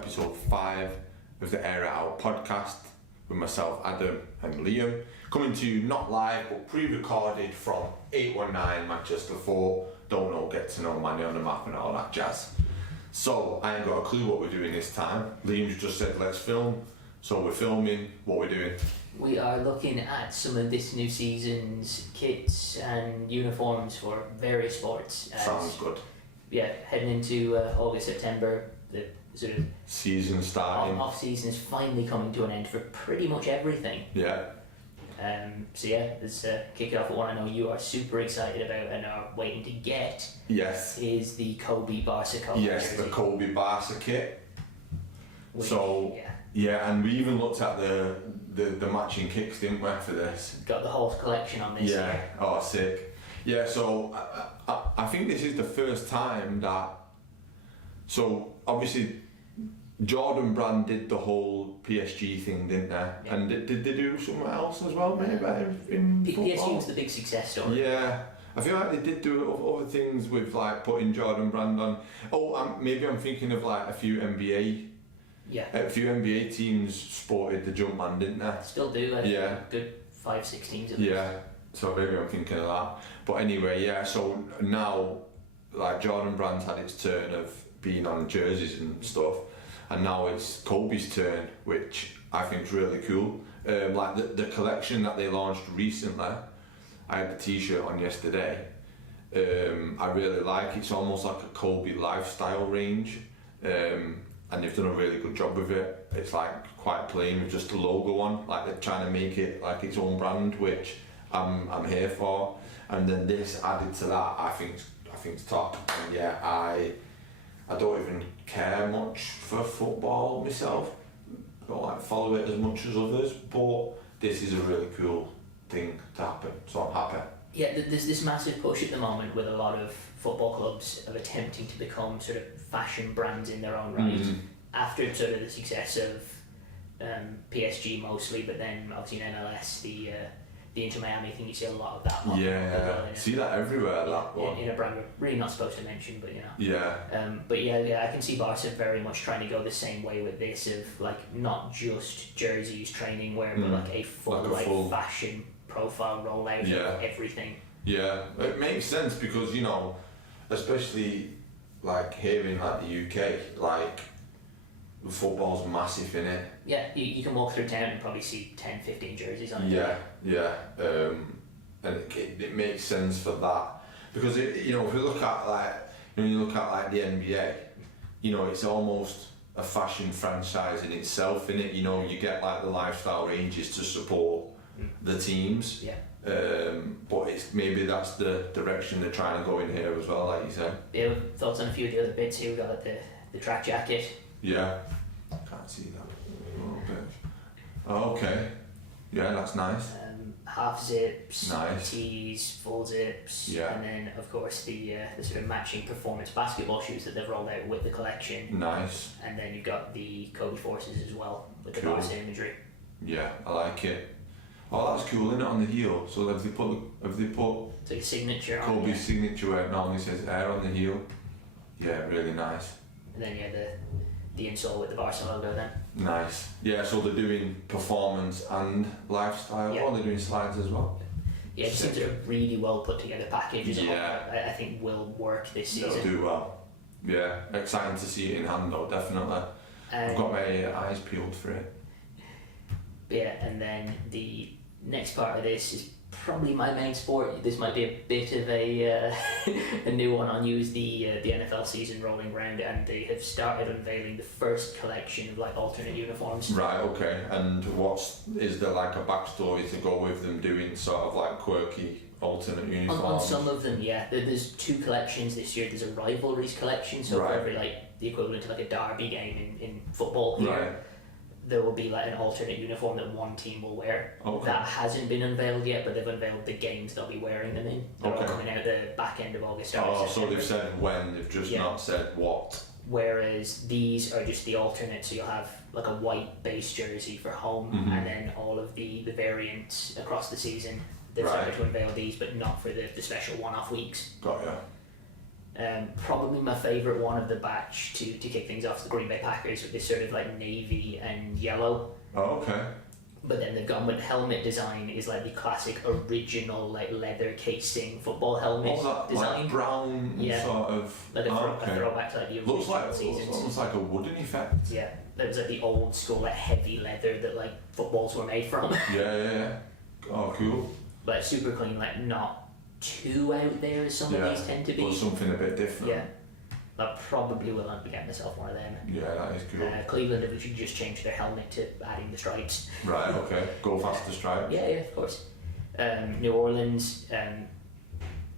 episode 5 of the Air It Out podcast with myself, Adam, and Liam. Coming to you not live but pre-recorded from 819 Manchester 4. Don't know, get to know Manny on the map and all that jazz. So I ain't got a clue what we're doing this time. Liam's just said let's film. So we're filming. What we're doing? We are looking at some of this new season's kits and uniforms for various sports. Sounds good. Yeah, heading into August, September, the sort of season starting. Off season is finally coming to an end for pretty much everything. Yeah. So yeah, let's kick it off with one I know you are super excited about and are waiting to get. Yes. Is the Kobe Barca cover Yes, jersey. the Kobe Barca kit. Which, So yeah, and we even looked at the matching kicks, didn't we, for this? got the whole collection on this. Yeah. Oh, sick. Yeah. So I think this is the first time that. So obviously, Jordan Brand did the whole PSG thing, didn't they? Yeah. And did they do somewhere else as well, maybe in football? PSG was the big success story. Yeah, I feel like they did do other things with like putting Jordan Brand on. Oh, maybe I'm thinking of like a few NBA. Yeah. A few NBA teams sported the Jumpman, didn't they? Still do. I think good 5-6 teams. At least. Yeah. So maybe I'm thinking of that. But anyway, yeah. So now, like Jordan Brand's had its turn of being on jerseys and stuff, and now it's Kobe's turn, which I think is really cool. Like the collection that they launched recently, I had the T-shirt on yesterday. I really like it. It's almost like a Kobe lifestyle range, and they've done a really good job with it. It's like quite plain with just the logo on, like they're trying to make it like its own brand, which I'm here for. And then this added to that, I think it's top. And yeah, I don't even care much for football myself. I don't like follow it as much as others, but this is a really cool thing to happen, so I'm happy. Yeah, there's this massive push at the moment with a lot of football clubs of attempting to become sort of fashion brands in their own right. After sort of the success of PSG mostly, but then obviously in MLS, the Inter Miami thing, you see a lot of that. Yeah, see that everywhere. That one. In a brand we're really not supposed to mention, but you know. Yeah. But yeah, I can see Barca very much trying to go the same way with this, of like not just jerseys, training wear, but like a full fashion profile rollout of everything. Yeah, it makes sense because, you know, especially like here in like the UK, like football's massive in it. Yeah, you can walk through town and probably see 10-15 jerseys on it. Yeah. And it makes sense for that because if you look at like the NBA, you know, it's almost a fashion franchise in itself, innit? You know, you get like the lifestyle ranges to support the teams. Yeah. But it's maybe that's the direction they're trying to go in here as well, like you said. Yeah, thoughts on a few of the other bits here. We got the track jacket. Yeah. Can't see that a little bit. Oh, okay. Yeah, that's nice. Half zips, Nice. tees, full zips, Yeah. and then of course the sort of matching performance basketball shoes that they've rolled out with the collection. Nice. And then you've got the Kobe Forces as well with the Cool. Barca imagery. Yeah, I like it. Oh, that's cool, isn't it, on the heel? So have they put So your signature on Kobe's there. signature where it normally says Air on the heel? Yeah, really nice. And then the insole with the Barca logo then. Nice. Yeah, so they're doing performance and lifestyle. Yeah. Oh, they're doing slides as well. Yeah, it seems a really well put together package as Yeah. well. I think will work this They'll season. do well. Yeah, exciting to see it in hand though, definitely. I've got my eyes peeled for it. Yeah, and then the next part of this is probably my main sport. This might be a bit of a a new one on you, is the NFL season rolling round, and they have started unveiling the first collection of like alternate uniforms. Right, okay. And is there like a backstory to go with them doing sort of like quirky alternate uniforms? On some of them, yeah. There's 2 collections this year. There's a rivalries collection, so for every like the equivalent to like a derby game in football here. Right. There will be like an alternate uniform that one team will wear. Okay. That hasn't been unveiled yet, but they've unveiled the games they'll be wearing them in. They're all coming out the back end of August. Oh, so they've said when, they've just not said what. Whereas these are just the alternate, so you'll have like a white base jersey for home, and then all of the variants across the season. They've started to unveil these, but not for the special one-off weeks. Got ya. Probably my favourite one of the batch to kick things off is the Green Bay Packers with this sort of like navy and yellow. Oh, okay. But then they've gone with helmet design is like the classic original like leather casing football helmet design. Like brown sort of. Like a throwback to like the original seasons. Looks almost like a wooden effect. Yeah, that was like the old school like heavy leather that like footballs were made from. Yeah. Oh, cool. Like super clean, like not too out there as some of these tend to be. But something a bit different. Yeah. I probably will not be getting myself one of them. Yeah, that is cool. Cleveland have actually just changed their helmet to adding the stripes. Right, okay. Go faster stripes. Yeah, of course. New Orleans,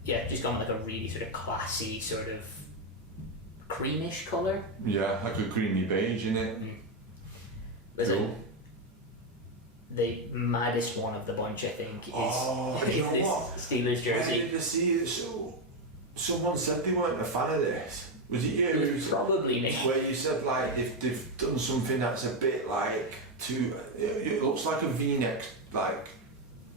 just gone with like a really sort of classy, sort of creamish colour. Yeah, like a creamy beige in it. Cool. The maddest one of the bunch, I think, is you know this what? Steelers jersey. I did see it, so someone said they weren't a fan of this. Was it you? It was probably me. Where you said like they've done something that's a bit like too. It looks like a V-neck, like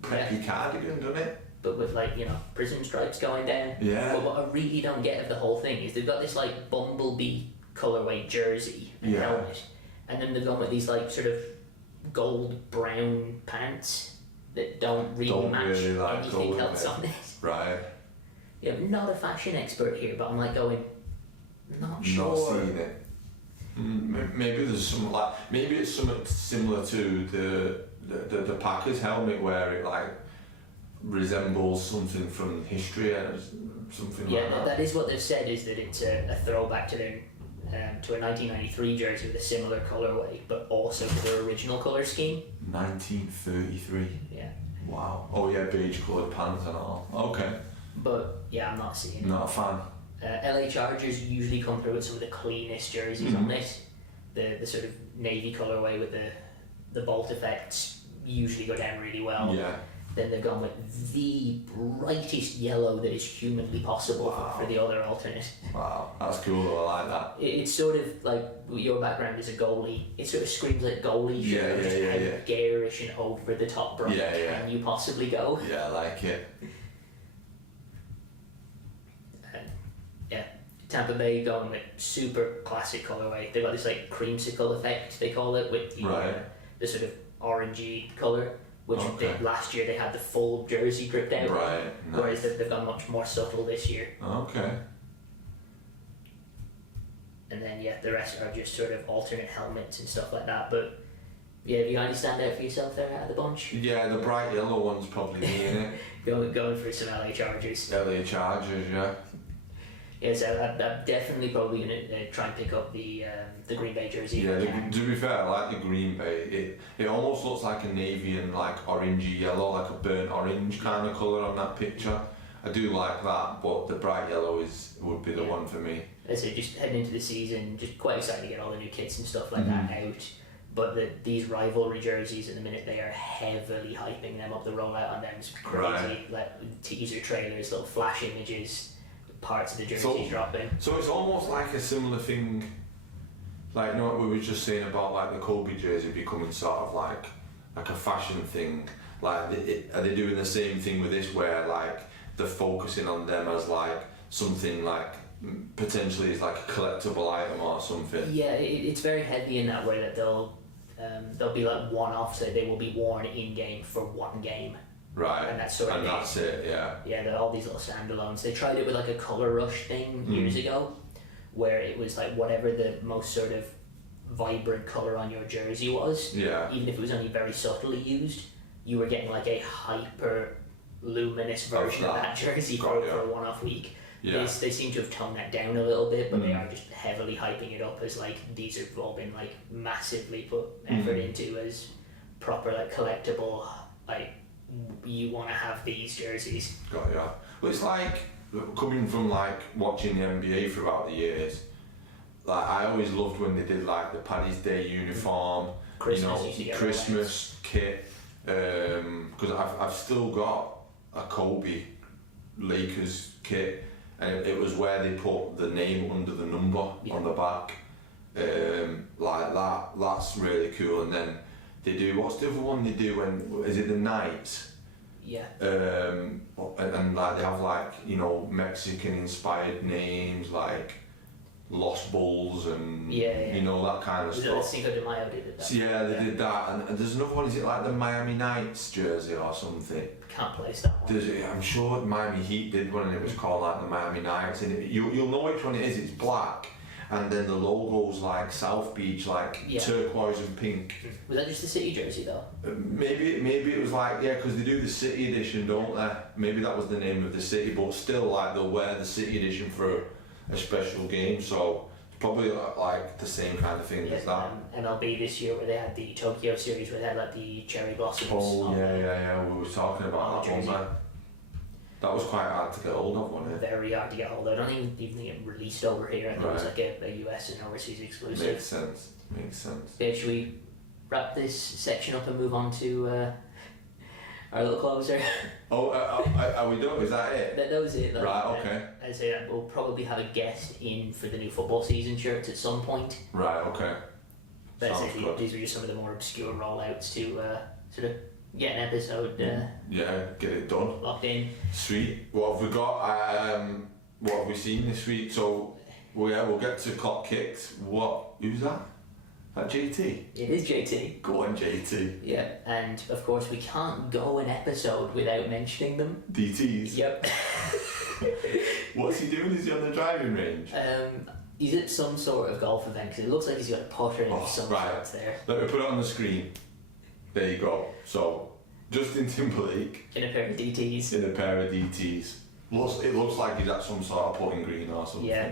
preppy cardigan, doesn't it? But with like prism stripes going down. Yeah. But what I really don't get of the whole thing is they've got this like bumblebee colorway jersey and helmet, and then they've gone with these like sort of gold brown pants that don't really match like anything else on this. Right. Yeah, I'm not a fashion expert here, but I'm like going, not sure. Not seeing it. Maybe there's some maybe it's something similar to the Packers helmet where it like resembles something from history and something like that. Yeah, that is what they've said, is that it's a throwback to their to a 1993 jersey with a similar colourway, but also to their original colour scheme. 1933. Yeah. Wow. Oh yeah, beige coloured pants and all. Okay. But yeah, I'm not seeing it. Not a fan. LA Chargers usually come through with some of the cleanest jerseys on this. The sort of navy colourway with the bolt effects usually go down really well. Yeah. Then they've gone with the brightest yellow that is humanly possible for the other alternate. Wow, that's cool though, I like that. It's sort of like your background as a goalie. It sort of screams like goalie shirt. How garish and over the top bright can you possibly go? Yeah, I like it. Tampa Bay going with super classic colourway. They've got this like creamsicle effect, they call it, with the sort of orangey colour, which last year they had the full jersey dripped out. Right. Nice. Whereas they've gone much more subtle this year. Okay. And then the rest are just sort of alternate helmets and stuff like that. But yeah, have you got any stand out for yourself there out of the bunch? Yeah, the bright yellow one's probably me, innit? Going for some LA Chargers. LA Chargers, yeah. Yeah, so I'm definitely probably going to try and pick up the Green Bay jersey. Yeah, to be fair, I like the Green Bay. It almost looks like a navy and like orangey yellow, like a burnt orange kind of colour on that picture. I do like that, but the bright yellow would be the one for me. So just heading into the season, just quite excited to get all the new kits and stuff like that out. But these rivalry jerseys, at the minute, they are heavily hyping them up. The rollout on them is crazy. Like teaser trailers, little flash images, parts of the jerseys dropping. So it's almost like a similar thing, like what we were just saying about like the Kobe jersey becoming sort of like a fashion thing. Like, are they doing the same thing with this, where like they're focusing on them as like something like potentially is like a collectible item or something? Yeah, it's very heavy in that way that they'll be like one-offs that they will be worn in game for one game. Right. And that's sort of that's it. Yeah. Yeah, they're all these little standalones. They tried it with like a colour rush thing years ago, where it was like whatever the most sort of vibrant colour on your jersey was. Yeah. Even if it was only very subtly used, you were getting like a hyper luminous version of that jersey for a one-off week. Yeah. They seem to have toned that down a little bit, but they are just heavily hyping it up as like these have all been like massively put effort into as proper like collectible, like you want to have these jerseys. Got ya. Well, it's like coming from like watching the NBA throughout the years. Like I always loved when they did like the Paddy's Day uniform, Christmas kit. Because I've still got a Kobe Lakers kit, and it was where they put the name under the number on the back. Like that's really cool. And then they do, what's the other one they do when, is it the Knights? Yeah. And like they have like, you know, Mexican inspired names like Los Bulls and Yeah. you know, that kind of Was it stuff. Cinco de Mayo did that? So yeah, they did that, and there's another one. Is it like the Miami Knights jersey or something? Can't place that one. I'm sure Miami Heat did one, and it was called like the Miami Knights. And you'll know which one it is. It's black, and then the logo's like South Beach, like turquoise and pink. Was that just the City jersey though? Maybe it was like, yeah, because they do the City edition, don't they? Maybe that was the name of the city, but still, like they'll wear the City edition for a special game. So it's probably like the same kind of thing as that. MLB this year, where they had the Tokyo series, where they had like the cherry blossoms. Oh yeah. We were talking about that jersey. one, man. That was quite hard to get hold of, wasn't it? Very hard to get hold of. I don't even think it released over here. I think it was Right. like a US and overseas exclusive. Makes sense. Yeah, should we wrap this section up and move on to our little closer? Oh, are we done? Is that it? That was it. Right, okay. As I say, we'll probably have a guest in for the new football season shirts at some point. Right, okay. But Sounds essentially, good. these were just some of the more obscure rollouts to sort of get an episode Yeah, get it done. locked in. Sweet. What have we got? What have we seen this week? So, we'll get to clock kicks. Who's that? That JT? It is JT. Go on, JT. Yeah, and of course we can't go an episode without mentioning them. DTs. Yep. What's he doing? Is he on the driving range? He's at some sort of golf event because it looks like he's got a putter in some right. sorts there. Let me put it on the screen. There you go. So, Justin Timberlake In a pair of DTs. in a pair of DTs. It looks like he's at some sort of putting green or something. Yeah.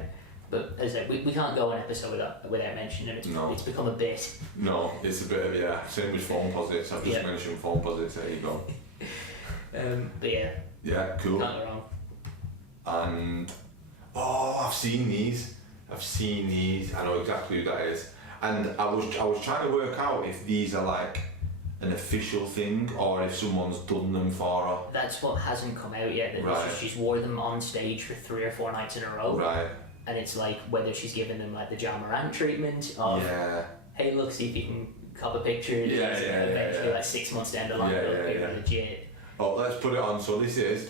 But as I said, we can't go an episode without mentioning it. No. It's become a bit. No, it's a bit of, yeah. Same with phone posits. I've just mentioned phone posits. There you go. But yeah, Yeah, cool. can't go wrong. And I've seen these. I know exactly who that is. And I was trying to work out if these are like an official thing or if someone's done them for her. That's what hasn't come out yet. That Right. she's wore them on stage for 3 or 4 nights in a row. Right. And it's like whether she's given them like the Ja Morant treatment of, Yeah. hey, look, see if you can cop a picture. And Yeah, eventually, yeah. like 6 months down the line, Yeah, it'll be yeah. legit. Oh, let's put it on. So this is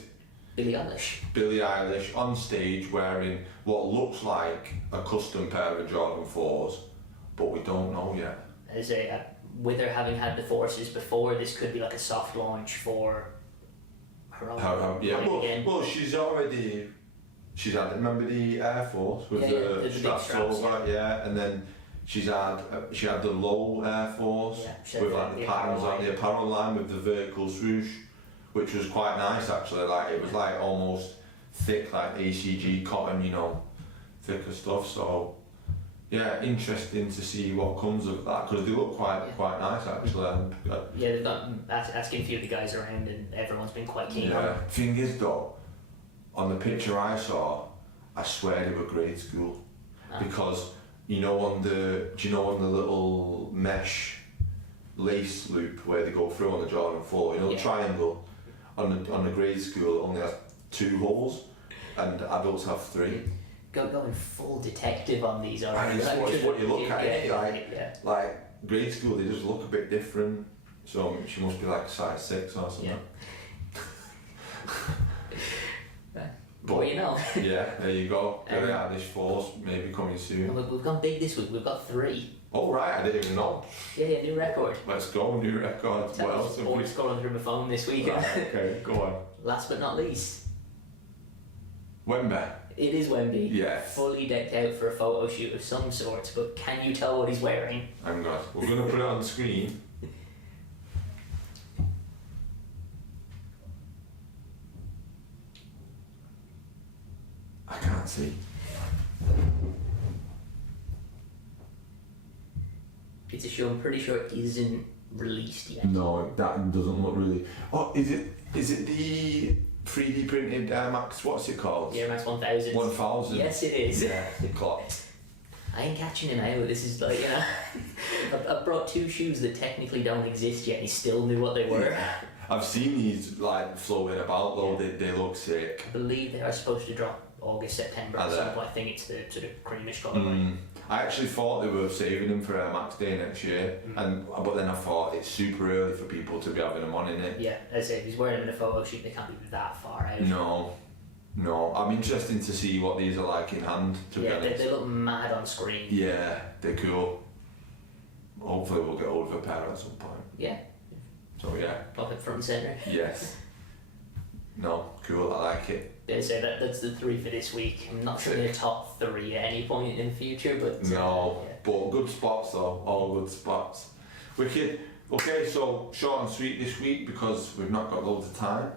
Billie Eilish. Billie Eilish on stage wearing what looks like a custom pair of Jordan 4s, but we don't know yet. As with her having had the forces before, this could be like a soft launch for her own. Yeah, line again. well, she's had, remember the Air Force with Yeah, the big straps straps, over, yeah, and then she had the low Air Force Yeah, she had with like the the patterns apparel on the apparel line with the vertical swoosh, which was quite nice actually. Like it was like almost thick, like ACG cotton, you know, thicker stuff. So yeah, interesting to see what comes of that because they look quite nice actually. Yeah, they've got asking a few of the guys around, and everyone's been quite keen on Yeah. it. Thing is though, on the picture I saw, I swear they were grade school because do you know on the little mesh lace loop where they go through on the Jordan 4, the triangle on the grade school it only has 2 holes and adults have 3. Going full detective on these already. And it's what you look at, yeah, like, yeah. like grade school they just look a bit different, so she must be like size 6 or something. Yeah. But Well, you know. yeah, there you go. Billie Eilish 4s maybe coming soon. We've gone big this week. We've got 3. Oh right, I didn't even know. Yeah, new record. Let's go, new record. What else have we? Always scrolling through my phone this week. Right, okay, go on. Last but not least, Wemby. it is Wemby. Yes. Fully decked out for a photo shoot of some sort, but can you tell what he's wearing? I'm good. We're gonna put it on the screen. I can't see. It's a show I'm pretty sure isn't released yet. No, that doesn't look really. Oh, is it the 3D printed Air Max? What's it called? Air Max 1000. 1000. Yes, it is. Yeah, the clock. I ain't catching him out. This is like, I brought 2 shoes that technically don't exist yet, and he still knew what they were. I've seen these like floating about though. They look sick. I believe they are supposed to drop August, September Are at they? some point. I think it's the sort of creamish colour. I actually thought they were saving them for Air Max Day next year, but then I thought it's super early for people to be having them on in it. Yeah, as I say, if he's wearing them in a photo shoot, they can't be that far out. No. I'm interested to see what these are like in hand, to be Yeah, honest. they look mad on screen. Yeah, they're cool. Hopefully we'll get hold of a pair at some point. Yeah, So yeah, pop it front and centre. yes. No, cool, I like it. Yeah, so that's the three for this week. I'm not sure they're top three at any point in the future, but No, yeah. but good spots though, all good spots. Wicked. Okay, so short and sweet this week because we've not got loads of time.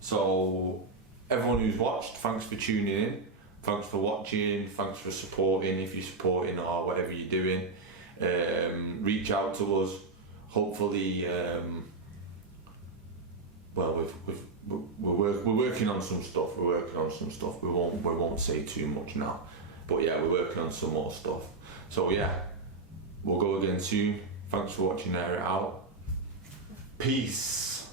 So everyone who's watched, thanks for tuning in. Thanks for watching, thanks for supporting if you're supporting or whatever you're doing. Reach out to us. Hopefully, well, we're working on some stuff. We won't say too much now, but yeah, we're working on some more stuff. So yeah, we'll go again soon. Thanks for watching. Air It Out. Peace.